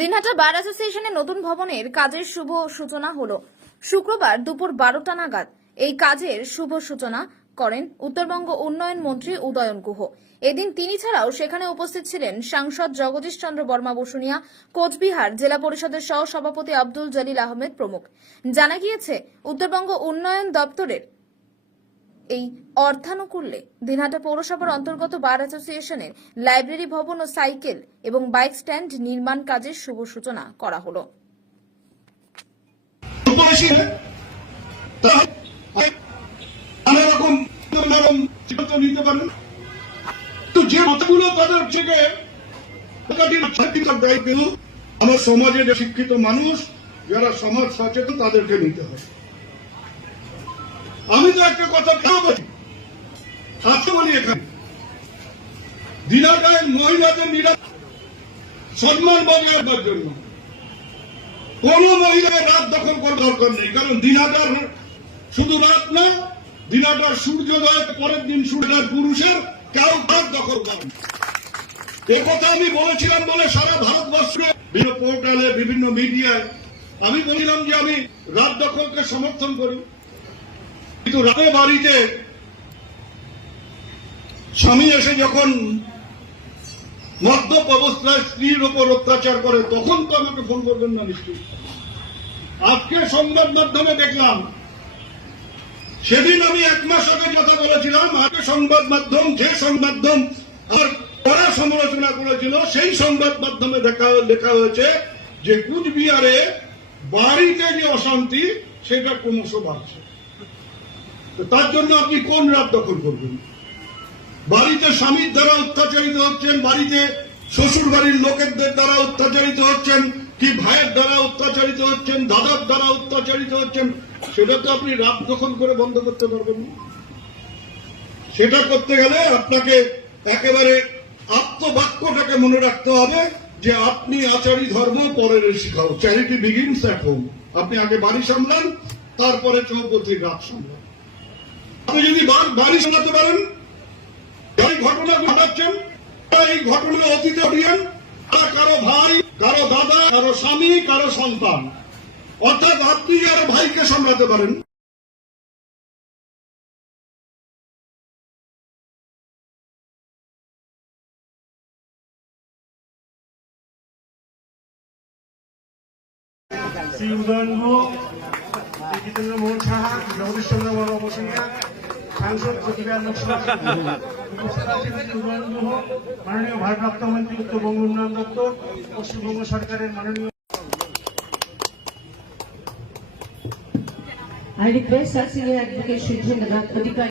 দিনহাটা বার অ্যাসোসিয়েশনের নতুন ভবনের কাজের শুভ সূচনা হল। শুক্রবার দুপুর বারোটা নাগাদ এই কাজের শুভ সূচনা করেন উত্তরবঙ্গ উন্নয়ন মন্ত্রী উদয়ন গুহ। এদিন তিনি ছাড়াও সেখানে উপস্থিত ছিলেন সাংসদ জগদীশ চন্দ্র বর্মা বসুনিয়া, কোচবিহার জেলা পরিষদের সহ সভাপতি আব্দুল জলিল আহমেদ প্রমুখ। জানা গিয়েছে, উত্তরবঙ্গ উন্নয়ন দপ্তরের এই অর্থানুকূল্যে দিনহাটা পৌরসভার অন্তর্গত বার অ্যাসোসিয়েশনের লাইব্রেরি ভবন ও সাইকেল এবং বাইক স্ট্যান্ড নির্মাণ কাজের শুভ সূচনা করা হলো। আমার সমাজে যে শিক্ষিত মানুষ, যারা সমাজ সচেতন তাদেরকে নিতে হবে। আমি তো একটা কথা কেন বলি? হাতে বলি এখানে। দিনাটায় মহিলাদের নিরা সম্মান বজায় রাখার জন্য। কোন মহিলাকে রাত দখল করার দরকার নেই, কারণ দিনাটার শুধু রাত না, দিনাটার সূর্যোদয় পরের দিন সূর্যের পুরুষের কেউ রাত দখল করে না। এ কথা আমি বলেছিলাম বলে সারা ভারতবর্ষে বিভিন্ন পোর্টালে বিভিন্ন মিডিয়ায় আমি বললাম যে আমি রাত দখলকে সমর্থন করি। কিন্তু রাতে বাড়িতে স্বামী এসে যখন মদ্যপ অবস্থায় স্ত্রীর উপর অত্যাচার করে, তখন তো আমাকে ফোন করবেন না নিশ্চয়ই। আজকে সংবাদ মাধ্যমে দেখলাম, সেদিন আমি এক মাস আগে কথা বলেছিলাম আজকে সংবাদ মাধ্যম, যে সংবাদ আমার সমালোচনা করেছিল, সেই সংবাদ মাধ্যমে দেখা, লেখা হয়েছে যে কুচবিহারে বাড়িতে যে অশান্তি, সেটা ক্রমশ বাড়ছে। তার জন্য আপনি কোন রাত দখল করবেন? বাড়িতে স্বামীর দ্বারা অত্যাচারিত হচ্ছেন, বাড়িতে শ্বশুর বাড়ির লোকেদের দ্বারা অত্যাচারিত হচ্ছেন, কি ভাইয়ের দ্বারা অত্যাচারিত হচ্ছেন, দাদার দ্বারা অত্যাচারিত হচ্ছেন, সেটা তো আপনি রাত দখল করে বন্ধ করতে পারবেন সেটা করতে গেলে আপনাকে একেবারে আত্মবাক্যটাকে মনে রাখতে হবে যে আপনি আচারী ধর্ম পরের শিখাও। চ্যারিটি বিগিনস হোম আপনি আগে বাড়ি সামলান, তারপরে চৌপতির রাত সামলান। আপনি যদি বাড়ি সামলাতে পারেন, এই ঘটনা ঘটাচ্ছেন, এই ঘটনা অতীতে হরিয়েন আর কারও ভাই, কারও দাদা, কারও স্বামী, কারও সন্তান। অর্থাৎ আপনি আর ভাইকে সামলাতে পারেন। শ্রী উদয়ন গুহ শ্রী জিতেন্দ্র মোহন সাহা জগদীশ চন্দ্র বর্মা বসুনিয়া সাংসদ কোচবিহার লোকসভা উপস্থিত আছেন গুহ মাননীয় ভারপ্রাপ্ত মন্ত্রী উত্তরবঙ্গ উন্নয়ন দপ্তর পশ্চিমবঙ্গ সরকারের মাননীয় I request our senior advocate Jindanath Adhikari